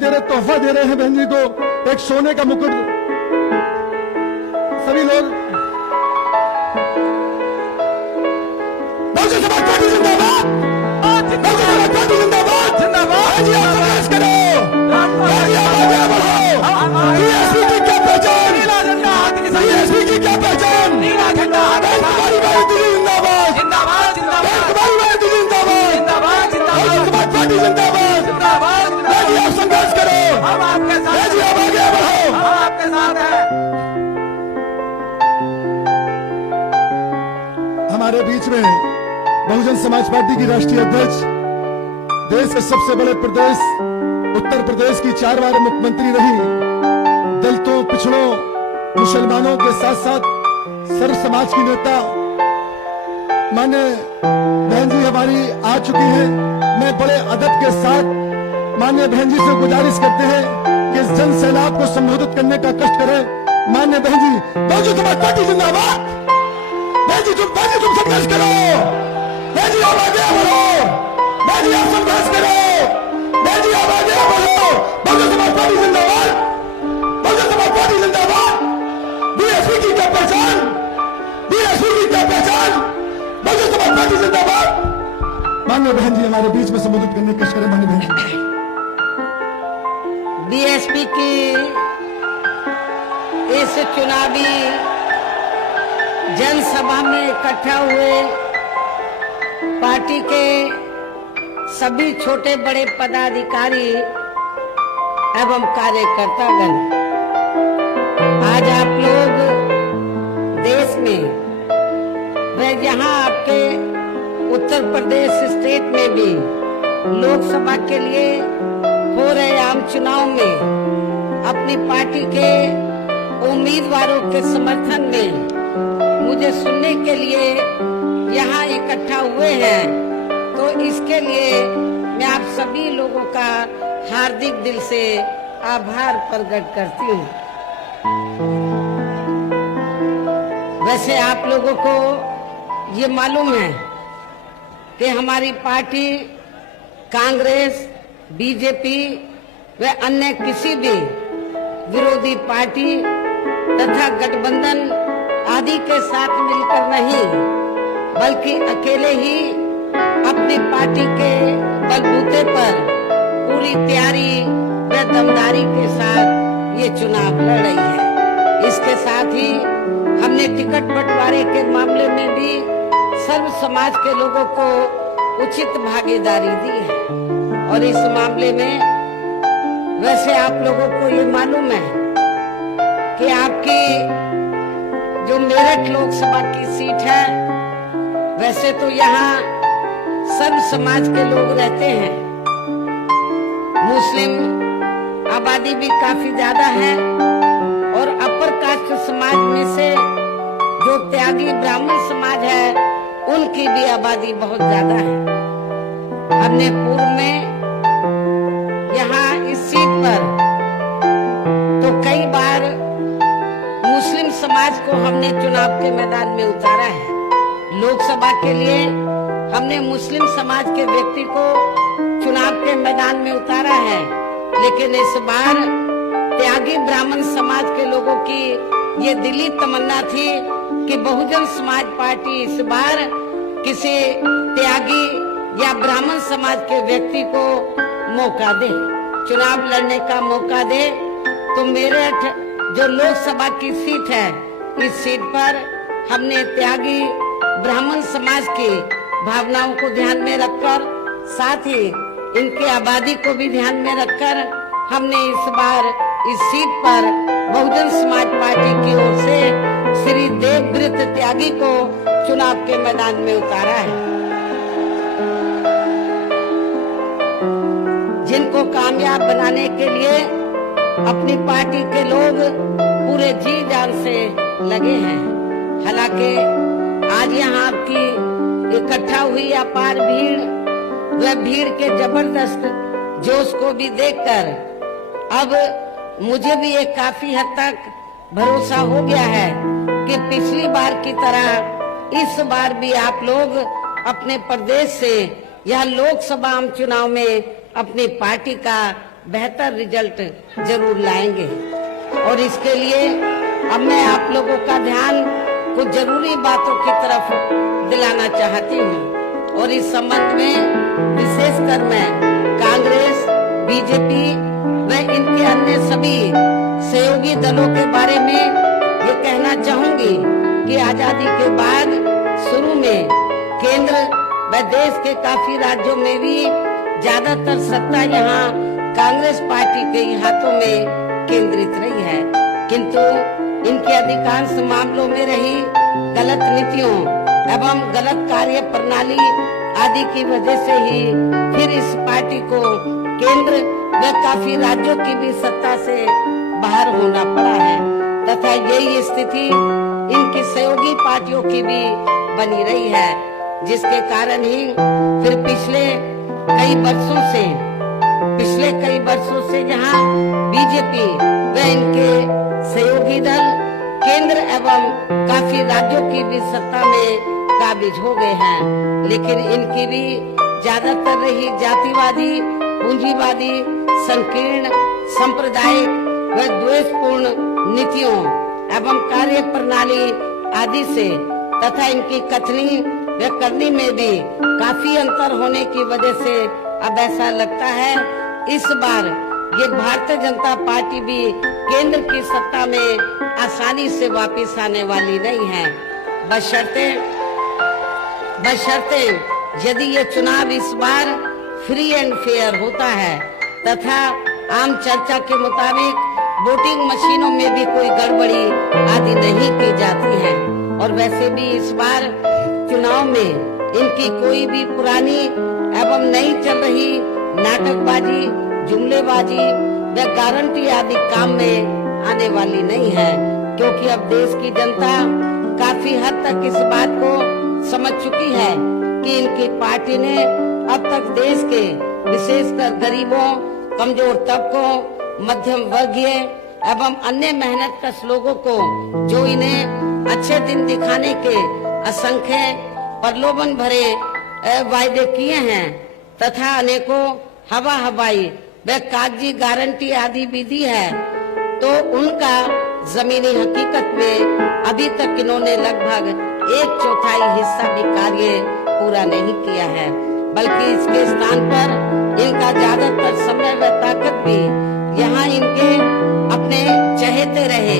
दे रहे, तोहफा दे रहे हैं बहन जी को, एक सोने का मुकुट। सभी लोग बहुजन समाज पार्टी जिंदाबाद, बहुजन समाज पार्टी जिंदाबाद, जिंदाबाद। जी आप संघर्ष करो, जी आप आगे बढ़ो। बीएसपी की क्या पहचान, बीएसपी की क्या पहचान, कुमारी बाई दिल्ली जिंदाबाद, जिंदाबाद, कुमारी बाई दिल्ली जिंदाबाद, जिंदाबाद, बहुजन समाज पार्टी जिंदाबाद, जिंदाबाद। जी आप संघर्ष करो, हम आपके साथ, जी आप आगे बढ़ो, हम आपके साथ हैं। हमारे बीच में बहुजन समाज पार्टी की राष्ट्रीय अध्यक्ष, देश के सबसे बड़े प्रदेश उत्तर प्रदेश की 4 बार मुख्यमंत्री रही, दलितों, पिछड़ों, मुसलमानों के साथ साथ सर्व समाज की नेता मान्य बहन जी हमारी आ चुकी है। मैं बड़े अदब के साथ मान्य बहन जी से गुजारिश करते हैं कि इस जन सैलाब को संबोधित करने का कष्ट करें। मान्य बहन जी, बहुजन समाज पार्टी जिंदाबाद। बहन जी तुम संघर्ष करो, बहन जी आप आगे बढ़ो, बहन जी आप संघर्ष करो, बहन जी आप आगे बढ़ो। बहुजन समाज पार्टी जिंदाबाद, बहुजन समाज पार्टी जिंदाबाद। बीएसपी की क्या पहचान, बीएसपी की क्या पहचान, बहुजन समाज पार्टी जिंदाबाद। मान्य बहन जी हमारे बीच में संबोधित करने की कोशिश करें। मान्य बहन जी, बीएसपी की इस चुनावी जनसभा में इकट्ठा हुए पार्टी के सभी छोटे बड़े पदाधिकारी एवं कार्यकर्तागण, आज आप लोग देश में व यहाँ आपके उत्तर प्रदेश स्टेट में भी लोकसभा के लिए हो रहे आम चुनाव में अपनी पार्टी के उम्मीदवारों के समर्थन में मुझे सुनने के लिए यहाँ इकट्ठा हुए हैं, तो इसके लिए मैं आप सभी लोगों का हार्दिक दिल से आभार प्रकट करती हूँ। वैसे आप लोगों को ये मालूम है कि हमारी पार्टी कांग्रेस, बीजेपी व अन्य किसी भी विरोधी पार्टी तथा गठबंधन आदि के साथ मिलकर नहीं, बल्कि अकेले ही अपनी पार्टी के बलबूते पर पूरी तैयारी व दमदारी के साथ ये चुनाव लड़ रही है। इसके साथ ही हमने टिकट बंटवारे के मामले में भी सर्व समाज के लोगों को उचित भागीदारी दी है। और इस मामले में वैसे आप लोगों को ये मालूम है कि आपकी जो मेरठ लोकसभा की सीट है, वैसे तो यहाँ सर्व समाज के लोग रहते हैं, मुस्लिम आबादी भी काफी ज्यादा है और अपर कास्ट समाज में से जो त्यागी ब्राह्मण समाज है उनकी भी आबादी बहुत ज्यादा है। हमने पूर्व में यहाँ इस सीट पर तो कई बार मुस्लिम समाज को हमने चुनाव के मैदान में उतारा है। लोकसभा के लिए हमने मुस्लिम समाज के व्यक्ति को चुनाव के मैदान में उतारा है, लेकिन इस बार त्यागी ब्राह्मण समाज के लोगों की ये दिली तमन्ना थी कि बहुजन समाज पार्टी इस बार किसी त्यागी या ब्राह्मण समाज के व्यक्ति को मौका दे, चुनाव लड़ने का मौका दे। तो मेरठ जो लोकसभा की सीट है, इस सीट पर हमने त्यागी ब्राह्मण समाज की भावनाओं को ध्यान में रखकर, साथ ही इनकी आबादी को भी ध्यान में रखकर हमने इस बार इस सीट पर बहुजन समाज पार्टी की ओर से श्री देवव्रत त्यागी को चुनाव के मैदान में उतारा है, जिनको कामयाब बनाने के लिए अपनी पार्टी के लोग पूरे जी जान से लगे हैं। हालांकि आज यहाँ आपकी इकट्ठा हुई अपार भीड़ व भीड़ के जबरदस्त जोश को भी देखकर अब मुझे भी एक काफी हद तक भरोसा हो गया है कि पिछली बार की तरह इस बार भी आप लोग अपने प्रदेश से यह लोकसभा आम चुनाव में अपनी पार्टी का बेहतर रिजल्ट जरूर लाएंगे। और इसके लिए अब मैं आप लोगों का ध्यान कुछ जरूरी बातों की तरफ दिलाना चाहती हूँ। और इस संबंध में विशेषकर मैं कांग्रेस, बीजेपी व इनके अन्य सभी सहयोगी दलों के बारे में ये कहना चाहूंगी कि आजादी के बाद शुरू में केंद्र व देश के काफी राज्यों में भी ज्यादातर सत्ता यहाँ कांग्रेस पार्टी के हाथों में केंद्रित रही है, किंतु इनके अधिकांश मामलों में रही गलत नीतियों एवं गलत कार्य प्रणाली आदि की वजह से ही फिर इस पार्टी को केंद्र व काफी राज्यों की भी सत्ता से बाहर होना पड़ा है तथा यही स्थिति इनकी सहयोगी पार्टियों की भी बनी रही है, जिसके कारण ही फिर पिछले कई वर्षों से यहाँ बीजेपी व इनके सहयोगी दल केंद्र एवं काफी राज्यों की भी सत्ता में काबिज हो गए हैं, लेकिन इनकी भी ज्यादातर रही जातिवादी, पूंजीवादी, संकीर्ण, सांप्रदायिक व द्वेषपूर्ण नीतियों एवं कार्य प्रणाली आदि से तथा इनकी कथनी व करनी में भी काफी अंतर होने की वजह से अब ऐसा लगता है इस बार ये भारतीय जनता पार्टी भी केंद्र की सत्ता में आसानी से वापस आने वाली नहीं है, बशर्ते यदि ये चुनाव इस बार फ्री एंड फेयर होता है तथा आम चर्चा के मुताबिक वोटिंग मशीनों में भी कोई गड़बड़ी आदि नहीं की जाती है। और वैसे भी इस बार चुनाव में इनकी कोई भी पुरानी एवं नई चल रही नाटकबाजी, जुमलेबाजी व गारंटी आदि काम में आने वाली नहीं है, क्योंकि अब देश की जनता काफी हद तक इस बात को समझ चुकी है कि इनकी पार्टी ने अब तक देश के विशेषकर गरीबों, कमजोर तबकों, मध्यम वर्गीय एवं अन्य मेहनतकश लोगों को जो इन्हें अच्छे दिन दिखाने के असंख्य प्रलोभन भरे वायदे किए हैं तथा अनेकों हवाई व कागजी गारंटी आदि भी दी है, तो उनका जमीनी हकीकत में अभी तक इन्होंने लगभग 1/4 हिस्सा भी कार्य पूरा नहीं किया है, बल्कि इसके स्थान पर इनका ज्यादातर समय व ताकत भी यहाँ इनके अपने चहेते रहे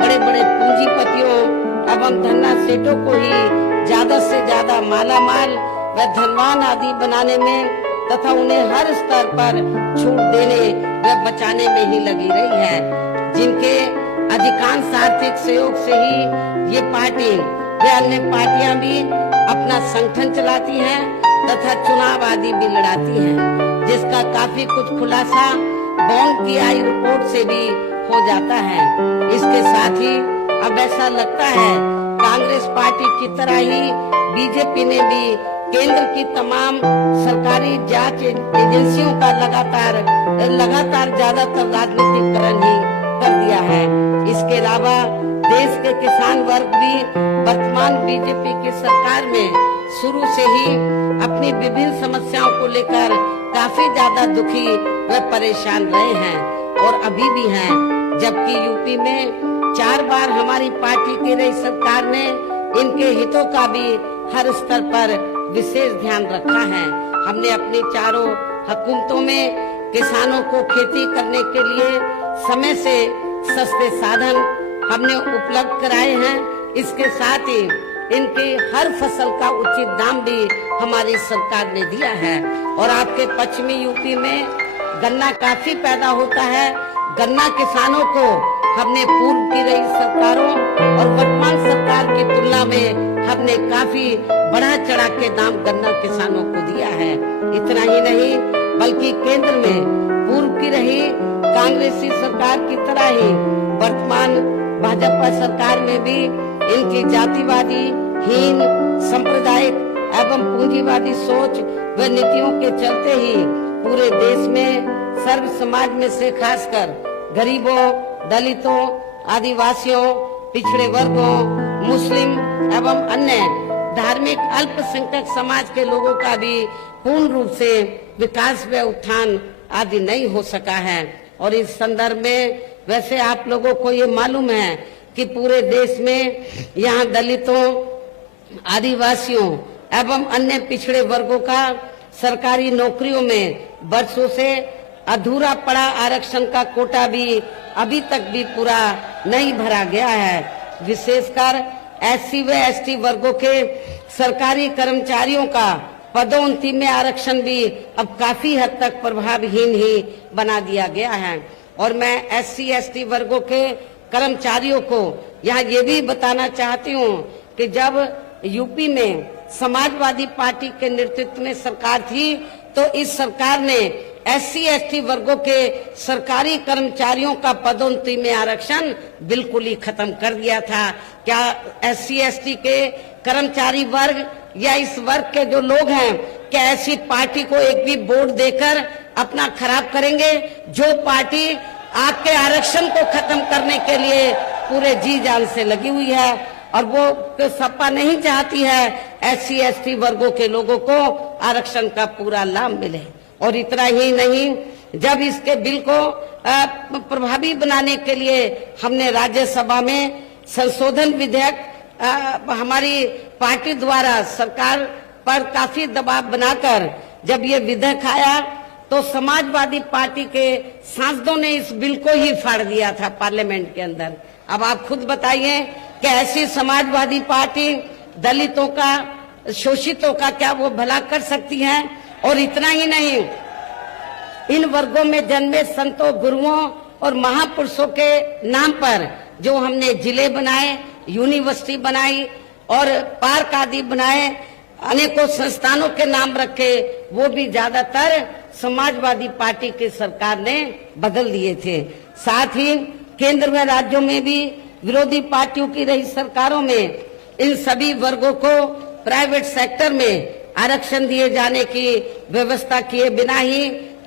बड़े बड़े पूंजीपतियों एवं धन्ना सेठों को ही ज्यादा से ज्यादा मालामाल व धनवान आदि बनाने में तथा उन्हें हर स्तर पर छूट देने व बचाने में ही लगी रही है, जिनके अधिकांश आर्थिक सहयोग से ही ये पार्टी व अन्य पार्टियां भी अपना संगठन चलाती हैं तथा चुनाव आदि भी लड़ाती हैं, जिसका काफी कुछ खुलासा बॉन्ड की आई रिपोर्ट से भी हो जाता है। इसके साथ ही अब ऐसा लगता है कांग्रेस पार्टी की तरह ही बीजेपी ने भी केंद्र की तमाम सरकारी जांच एजेंसियों का लगातार ज्यादातर राजनीतिकरण ही कर दिया है। इसके अलावा देश के किसान वर्ग भी वर्तमान बीजेपी की सरकार में शुरू से ही अपनी विभिन्न समस्याओं को लेकर काफी ज्यादा दुखी व परेशान रहे हैं और अभी भी हैं, जबकि यूपी में 4 बार हमारी पार्टी की रही सरकार ने इनके हितों का भी हर स्तर पर विशेष ध्यान रखा है। हमने अपनी चारों हुकूमतों में किसानों को खेती करने के लिए समय से सस्ते साधन हमने उपलब्ध कराए हैं। इसके साथ ही इनकी हर फसल का उचित दाम भी हमारी सरकार ने दिया है। और आपके पश्चिमी यूपी में गन्ना काफी पैदा होता है। गन्ना किसानों को हमने पूर्व की रही सरकारों और वर्तमान सरकार की तुलना में हमने काफी बढ़ा चढ़ा के दाम गन्ना किसानों को दिया है। इतना ही नहीं बल्कि केंद्र में पूर्व की रही कांग्रेसी सरकार की तरह ही वर्तमान भाजपा सरकार में भी इनकी जातिवादी, हीन, सांप्रदायिक एवं पूंजीवादी सोच व नीतियों के चलते ही पूरे देश में सर्व समाज में से खासकर गरीबों, दलितों, आदिवासियों, पिछड़े वर्गों, मुस्लिम एवं अन्य धार्मिक अल्पसंख्यक समाज के लोगों का भी पूर्ण रूप से विकास व उत्थान आदि नहीं हो सका है। और इस संदर्भ में वैसे आप लोगों को ये मालूम है कि पूरे देश में यहाँ दलितों, आदिवासियों एवं अन्य पिछड़े वर्गों का सरकारी नौकरियों में वर्षों से अधूरा पड़ा आरक्षण का कोटा भी अभी तक भी पूरा नहीं भरा गया है। विशेषकर एससी व एसटी वर्गों के सरकारी कर्मचारियों का पदोन्नति में आरक्षण भी अब काफी हद तक प्रभावहीन ही बना दिया गया है। और मैं एससी एसटी वर्गों के कर्मचारियों को यहाँ ये भी बताना चाहती हूँ कि जब यूपी में समाजवादी पार्टी के नेतृत्व में सरकार थी तो इस सरकार ने एससी एसटी वर्गों के सरकारी कर्मचारियों का पदोन्नति में आरक्षण बिल्कुल ही खत्म कर दिया था। क्या एससी एसटी के कर्मचारी वर्ग या इस वर्ग के जो लोग हैं क्या ऐसी पार्टी को एक भी वोट देकर अपना खराब करेंगे जो पार्टी आपके आरक्षण को खत्म करने के लिए पूरे जी जान से लगी हुई है? और वो सपा नहीं चाहती है एससी एसटी वर्गों के लोगों को आरक्षण का पूरा लाभ मिले। और इतना ही नहीं, जब इसके बिल को प्रभावी बनाने के लिए हमने राज्यसभा में संशोधन विधेयक हमारी पार्टी द्वारा सरकार पर काफी दबाव बनाकर जब ये विधेयक आया तो समाजवादी पार्टी के सांसदों ने इस बिल को ही फाड़ दिया था पार्लियामेंट के अंदर। अब आप खुद बताइए कि ऐसी समाजवादी पार्टी दलितों का, शोषितों का क्या वो भला कर सकती है? और इतना ही नहीं, इन वर्गों में जन्मे संतों, गुरुओं और महापुरुषों के नाम पर जो हमने जिले बनाए, यूनिवर्सिटी बनाई और पार्क आदि बनाए, अनेकों संस्थानों के नाम रखे, वो भी ज्यादातर समाजवादी पार्टी की सरकार ने बदल दिए थे। साथ ही केंद्र व राज्यों में भी विरोधी पार्टियों की रही सरकारों में इन सभी वर्गों को प्राइवेट सेक्टर में आरक्षण दिए जाने की व्यवस्था किए बिना ही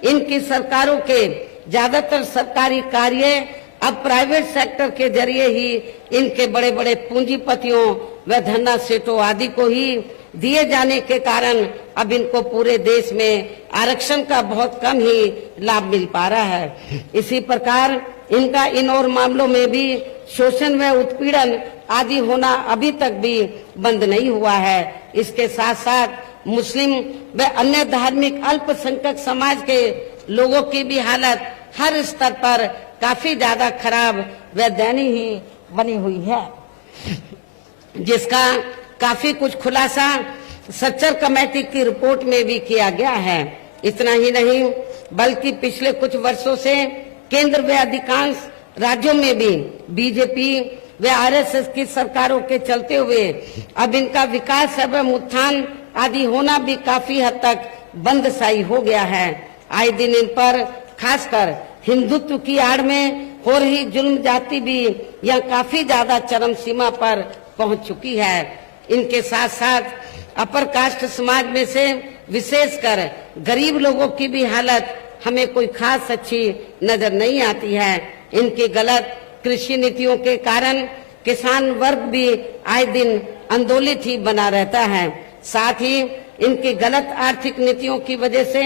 इनकी सरकारों के ज्यादातर सरकारी कार्य अब प्राइवेट सेक्टर के जरिए ही इनके बड़े बड़े पूंजीपतियों व धन्ना सेठों आदि को ही दिए जाने के कारण अब इनको पूरे देश में आरक्षण का बहुत कम ही लाभ मिल पा रहा है। इसी प्रकार इनका इन और मामलों में भी शोषण व उत्पीड़न आदि होना अभी तक भी बंद नहीं हुआ है। इसके साथ साथ मुस्लिम व अन्य धार्मिक अल्पसंख्यक समाज के लोगों की भी हालत हर स्तर पर काफी ज्यादा खराब व दयनीय ही बनी हुई है, जिसका काफी कुछ खुलासा सच्चर कमेटी की रिपोर्ट में भी किया गया है। इतना ही नहीं बल्कि पिछले कुछ वर्षों से केंद्र व अधिकांश राज्यों में भी बीजेपी व आरएसएस की सरकारों के चलते हुए अब इनका विकास एवं उत्थान आदि होना भी काफी हद तक बंदशाई हो गया है। आए दिन इन पर खासकर हिंदुत्व की आड़ में हो रही जुल्म जाति भी यह काफी ज्यादा चरम सीमा पर पहुंच चुकी है। इनके साथ साथ अपर कास्ट समाज में से विशेषकर गरीब लोगों की भी हालत हमें कोई खास अच्छी नजर नहीं आती है। इनकी गलत कृषि नीतियों के कारण किसान वर्ग भी आए दिन आंदोलित ही बना रहता है। साथ ही इनकी गलत आर्थिक नीतियों की वजह से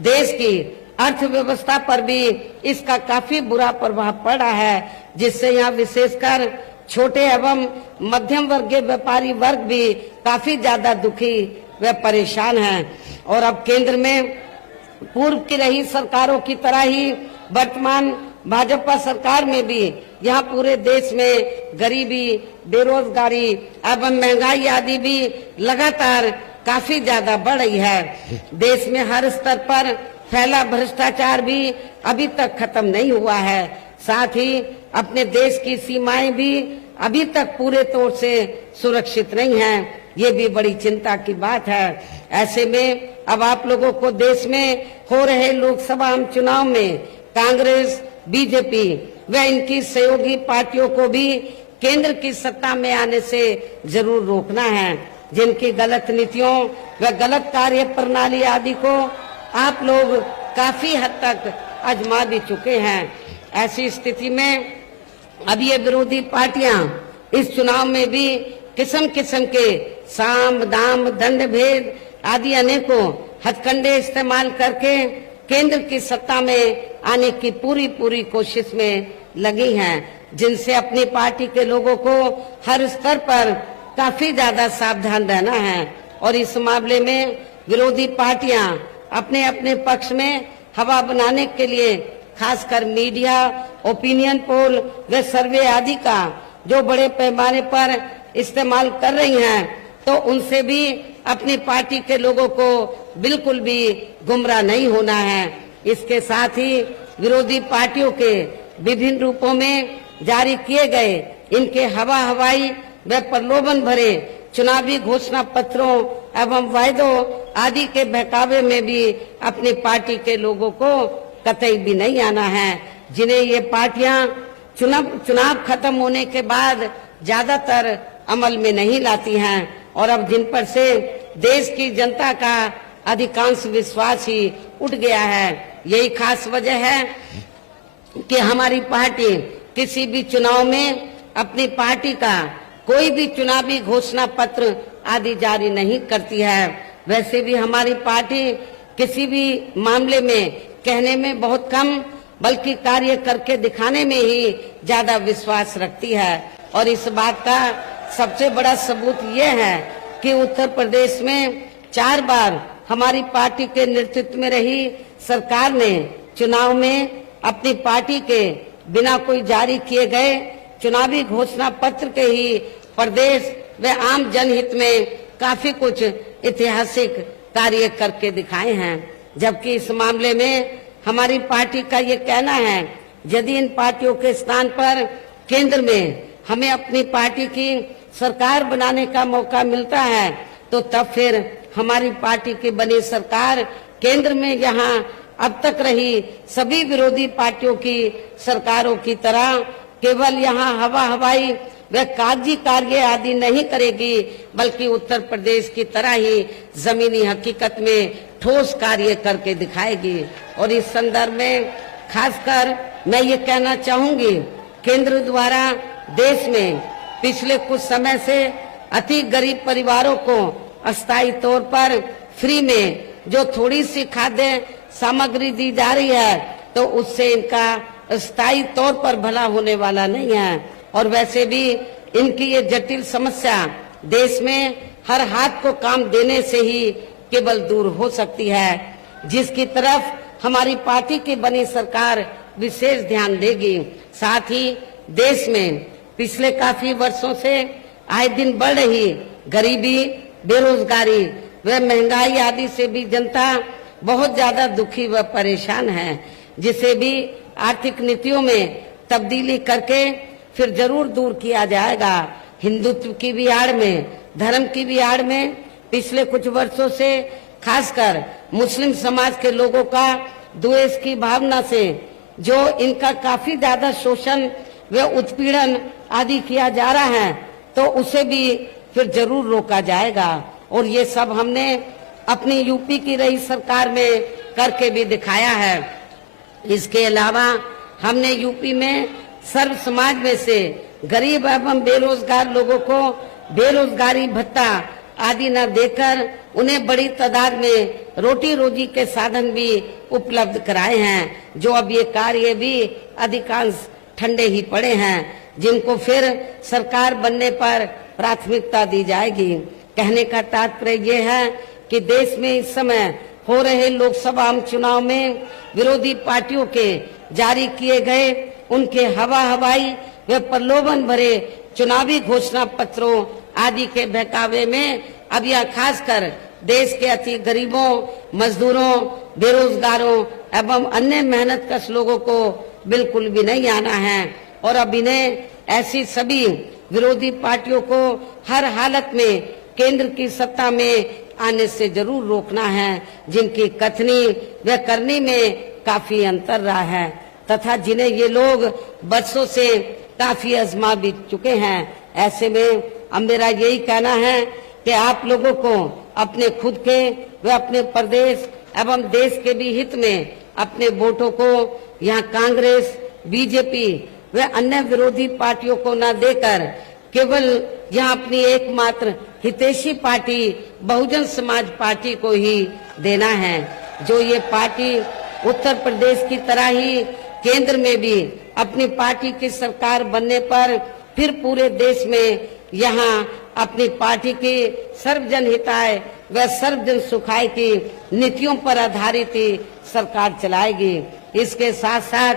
देश की अर्थव्यवस्था पर भी इसका काफी बुरा प्रभाव पड़ा है, जिससे यहाँ विशेषकर छोटे एवं मध्यम वर्गीय व्यापारी वर्ग भी काफी ज्यादा दुखी व परेशान हैं। और अब केंद्र में पूर्व की रही सरकारों की तरह ही वर्तमान भाजपा सरकार में भी यहाँ पूरे देश में गरीबी, बेरोजगारी एवं महंगाई आदि भी लगातार काफी ज्यादा बढ़ रही है। देश में हर स्तर पर फैला भ्रष्टाचार भी अभी तक खत्म नहीं हुआ है। साथ ही अपने देश की सीमाएं भी अभी तक पूरे तौर से सुरक्षित नहीं हैं। ये भी बड़ी चिंता की बात है। ऐसे में अब आप लोगों को देश में हो रहे लोकसभा चुनाव में कांग्रेस, बीजेपी व इनकी सहयोगी पार्टियों को भी केंद्र की सत्ता में आने से जरूर रोकना है। जिनकी गलत नीतियों व गलत कार्य प्रणाली आदि को आप लोग काफी हद तक आजमा भी चुके हैं। ऐसी स्थिति में अब ये विरोधी पार्टियां इस चुनाव में भी किस्म किस्म के साम, दाम, दंड भेद आदि अनेकों हथकंडे इस्तेमाल करके केंद्र की सत्ता में आने की पूरी कोशिश में लगी हैं, जिनसे अपनी पार्टी के लोगों को हर स्तर पर काफी ज्यादा सावधान रहना है। और इस मामले में विरोधी पार्टियां अपने अपने पक्ष में हवा बनाने के लिए खासकर मीडिया, ओपिनियन पोल व सर्वे आदि का जो बड़े पैमाने पर इस्तेमाल कर रही हैं, तो उनसे भी अपनी पार्टी के लोगों को बिल्कुल भी गुमराह नहीं होना है। इसके साथ ही विरोधी पार्टियों के विभिन्न रूपों में जारी किए गए इनके हवाई व प्रलोभन भरे चुनावी घोषणा पत्रों एवं वायदों आदि के बहकावे में भी अपनी पार्टी के लोगों को कतई भी नहीं आना है, जिन्हें ये पार्टियां चुनाव खत्म होने के बाद ज्यादातर अमल में नहीं लाती हैं और अब जिन पर से देश की जनता का अधिकांश विश्वास ही उठ गया है। यही खास वजह है कि हमारी पार्टी किसी भी चुनाव में अपनी पार्टी का कोई भी चुनावी घोषणा पत्र आदि जारी नहीं करती है। वैसे भी हमारी पार्टी किसी भी मामले में कहने में बहुत कम बल्कि कार्य करके दिखाने में ही ज्यादा विश्वास रखती है। और इस बात का सबसे बड़ा सबूत ये है कि उत्तर प्रदेश में 4 बार हमारी पार्टी के नेतृत्व में रही सरकार ने चुनाव में अपनी पार्टी के बिना कोई जारी किए गए चुनावी घोषणा पत्र के ही प्रदेश व आम जनहित में काफी कुछ ऐतिहासिक कार्य करके दिखाए हैं। जबकि इस मामले में हमारी पार्टी का ये कहना है, यदि इन पार्टियों के स्थान पर केंद्र में हमें अपनी पार्टी की सरकार बनाने का मौका मिलता है, तो तब फिर हमारी पार्टी की बनी सरकार केंद्र में यहाँ अब तक रही सभी विरोधी पार्टियों की सरकारों की तरह केवल यहाँ हवाई व कागजी कार्य आदि नहीं करेगी, बल्कि उत्तर प्रदेश की तरह ही जमीनी हकीकत में ठोस कार्य करके दिखाएगी। और इस संदर्भ में खासकर मैं ये कहना चाहूंगी, केंद्र द्वारा देश में पिछले कुछ समय से अति गरीब परिवारों को अस्थायी तौर पर फ्री में जो थोड़ी सी खाद्य सामग्री दी जा रही है, तो उससे इनका स्थायी तौर पर भला होने वाला नहीं है। और वैसे भी इनकी ये जटिल समस्या देश में हर हाथ को काम देने से ही केवल दूर हो सकती है, जिसकी तरफ हमारी पार्टी की बनी सरकार विशेष ध्यान देगी। साथ ही देश में पिछले काफी वर्षों से आए दिन बढ़ रही गरीबी, बेरोजगारी व महंगाई आदि से भी जनता बहुत ज्यादा दुखी व परेशान है, जिसे भी आर्थिक नीतियों में तब्दीली करके फिर जरूर दूर किया जाएगा। हिंदुत्व की भी आड़ में, धर्म की भी आड़ में पिछले कुछ वर्षों से खासकर मुस्लिम समाज के लोगों का द्वेष की भावना से जो इनका काफी ज्यादा शोषण व उत्पीड़न आदि किया जा रहा है, तो उसे भी फिर जरूर रोका जाएगा। और ये सब हमने अपनी यूपी की रही सरकार में करके भी दिखाया है। इसके अलावा हमने यूपी में सर्व समाज में से गरीब एवं बेरोजगार लोगों को बेरोजगारी भत्ता आदि न देकर उन्हें बड़ी तादाद में रोटी रोजी के साधन भी उपलब्ध कराए हैं, जो अब ये कार्य भी अधिकांश ठंडे ही पड़े हैं, जिनको फिर सरकार बनने पर प्राथमिकता दी जाएगी। कहने का तात्पर्य ये है कि देश में इस समय हो रहे लोकसभा चुनाव में विरोधी पार्टियों के जारी किए गए उनके हवाई व प्रलोभन भरे चुनावी घोषणा पत्रों आदि के बहकावे में अब यह खासकर देश के अति गरीबों, मजदूरों, बेरोजगारों एवं अन्य मेहनतकश लोगों को बिल्कुल भी नहीं आना है। और अब इन्हें ऐसी सभी विरोधी पार्टियों को हर हालत में केंद्र की सत्ता में आने से जरूर रोकना है, जिनकी कथनी व करनी में काफी अंतर रहा है तथा जिन्हें ये लोग बरसों से काफी आजमा भी चुके हैं। ऐसे में अब मेरा यही कहना है कि आप लोगों को अपने खुद के व अपने प्रदेश एवं देश के भी हित में अपने वोटों को यहाँ कांग्रेस, बीजेपी व अन्य विरोधी पार्टियों को न देकर केवल यहाँ अपनी एकमात्र हितैषी पार्टी बहुजन समाज पार्टी को ही देना है, जो ये पार्टी उत्तर प्रदेश की तरह ही केंद्र में भी अपनी पार्टी की सरकार बनने पर फिर पूरे देश में यहाँ अपनी पार्टी की सर्वजन हिताय व सर्वजन सुखाय की नीतियों पर आधारित ही सरकार चलाएगी। इसके साथ साथ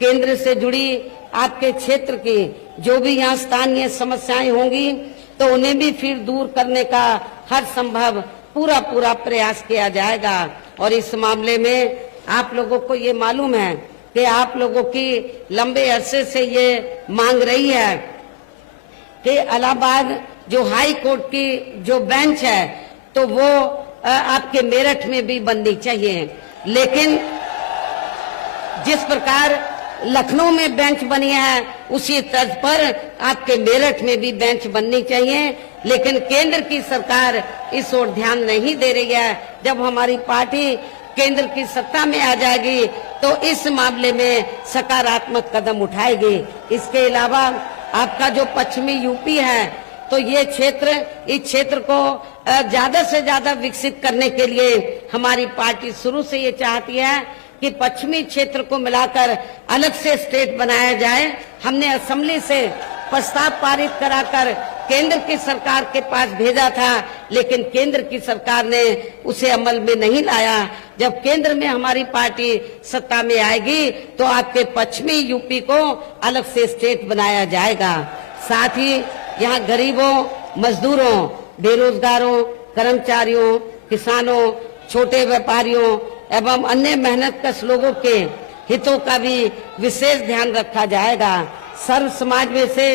केंद्र से जुड़ी आपके क्षेत्र की जो भी यहाँ स्थानीय समस्याएं होंगी तो उन्हें भी फिर दूर करने का हर संभव पूरा प्रयास किया जाएगा। और इस मामले में आप लोगों को ये मालूम है कि आप लोगों की लंबे अरसे से ये मांग रही है कि इलाहाबाद जो हाई कोर्ट की जो बेंच है तो वो आपके मेरठ में भी बननी चाहिए। लेकिन जिस प्रकार लखनऊ में बेंच बनी है उसी तर्ज पर आपके मेरठ में भी बेंच बननी चाहिए। लेकिन केंद्र की सरकार इस ओर ध्यान नहीं दे रही है। जब हमारी पार्टी केंद्र की सत्ता में आ जाएगी तो इस मामले में सकारात्मक कदम उठाएगी। इसके अलावा आपका जो पश्चिमी यूपी है तो ये क्षेत्र, इस क्षेत्र को ज्यादा से ज्यादा विकसित करने के लिए हमारी पार्टी शुरू से ये चाहती है कि पश्चिमी क्षेत्र को मिलाकर अलग से स्टेट बनाया जाए। हमने असेंबली से प्रस्ताव पारित कराकर केंद्र की सरकार के पास भेजा था, लेकिन केंद्र की सरकार ने उसे अमल में नहीं लाया। जब केंद्र में हमारी पार्टी सत्ता में आएगी तो आपके पश्चिमी यूपी को अलग से स्टेट बनाया जाएगा। साथ ही यहाँ गरीबों, मजदूरों, बेरोजगारों, कर्मचारियों, किसानों, छोटे व्यापारियों एवं अन्य मेहनतकश लोगों के हितों का भी विशेष ध्यान रखा जाएगा। सर्व समाज में से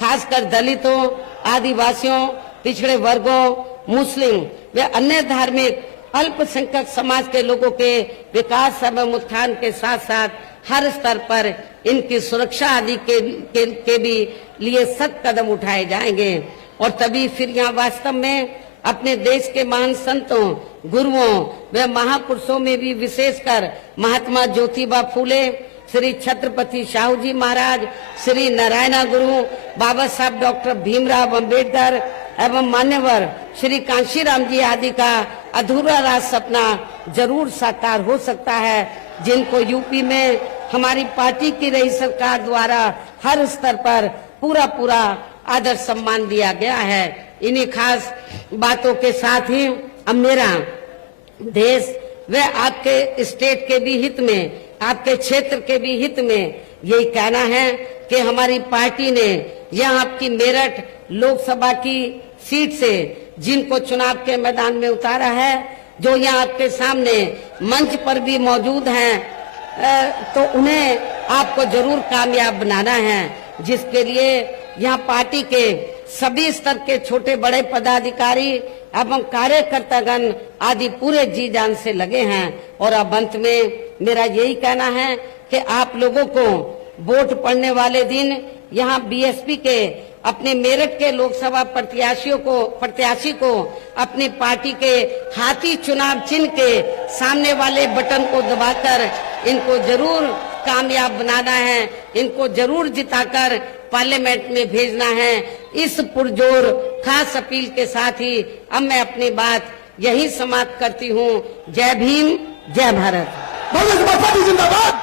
खासकर दलितों, आदिवासियों, पिछड़े वर्गों, मुस्लिम व अन्य धार्मिक अल्पसंख्यक समाज के लोगों के विकास एवं उत्थान के साथ साथ हर स्तर पर इनकी सुरक्षा आदि के भी लिए सख्त कदम उठाए जाएंगे। और तभी फिर यहाँ वास्तव में अपने देश के महान संतों, गुरुओं व महापुरुषों में भी विशेषकर महात्मा ज्योतिबा फूले, श्री छत्रपति शाहू जी महाराज, श्री नारायण गुरु, बाबा साहब डॉक्टर भीमराव अंबेडकर एवं मान्यवर श्री कांशीराम जी आदि का अधूरा राज सपना जरूर साकार हो सकता है, जिनको यूपी में हमारी पार्टी की रही सरकार द्वारा हर स्तर पर पूरा आदर सम्मान दिया गया है। इन्हीं खास बातों के साथ ही अब मेरा देश व आपके स्टेट के भी हित में, आपके क्षेत्र के भी हित में यही कहना है कि हमारी पार्टी ने यह आपकी मेरठ लोकसभा की सीट से जिनको चुनाव के मैदान में उतारा है, जो यहाँ आपके सामने मंच पर भी मौजूद हैं, तो उन्हें आपको जरूर कामयाब बनाना है। जिसके लिए यहाँ पार्टी के सभी स्तर के छोटे बड़े पदाधिकारी एवं कार्यकर्तागण आदि पूरे जी जान से लगे हैं। और अब अंत में मेरा यही कहना है कि आप लोगों को वोट पड़ने वाले दिन यहाँ बीएसपी के अपने मेरठ के लोकसभा प्रत्याशी को अपनी पार्टी के हाथी चुनाव चिन्ह के सामने वाले बटन को दबाकर इनको जरूर कामयाब बनाना है, इनको जरूर जिताकर पार्लियामेंट में भेजना है। इस पुरजोर खास अपील के साथ ही अब मैं अपनी बात यही समाप्त करती हूँ। जय भीम, जय भारत। कांग्रेस पार्टी जिंदाबाद।